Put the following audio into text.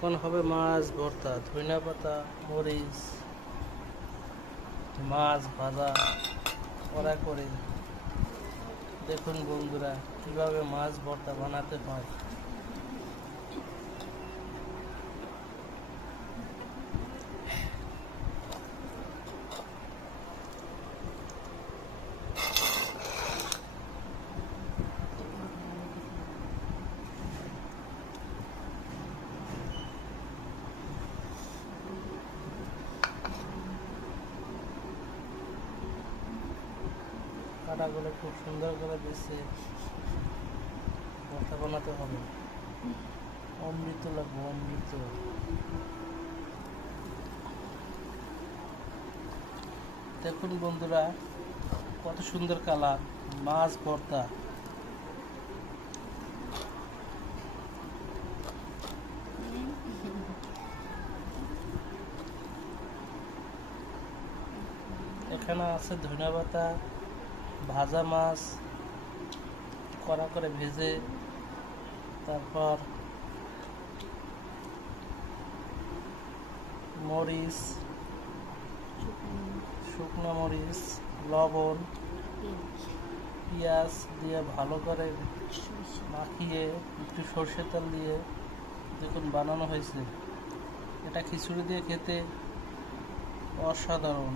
এখন হবে মাছ ভর্তা, ধনিয়া পাতা, মরিচ, মাছ ভাজা কড়া করে। দেখুন বন্ধুরা কিভাবে মাছ ভর্তা বানাতে হয়। কাটাগুলো খুব সুন্দর করে দিচ্ছে, ভর্তা বানাতে হবে। অমৃত লাগবে, অমৃত। দেখুন বন্ধুরা কত সুন্দর কালার, মাছ ভর্তা। এখানে আছে ধনিয়া পাতা, ভাজা মাছ কড়া করে ভেজে, তারপর মরিচ, শুকনো মরিচ, লবণ, পেঁয়াজ দিয়ে ভালো করে মাখিয়ে একটু সর্ষের তেল দিয়ে দেখুন বানানো হয়েছে। এটা খিচুড়ি দিয়ে খেতে অসাধারণ।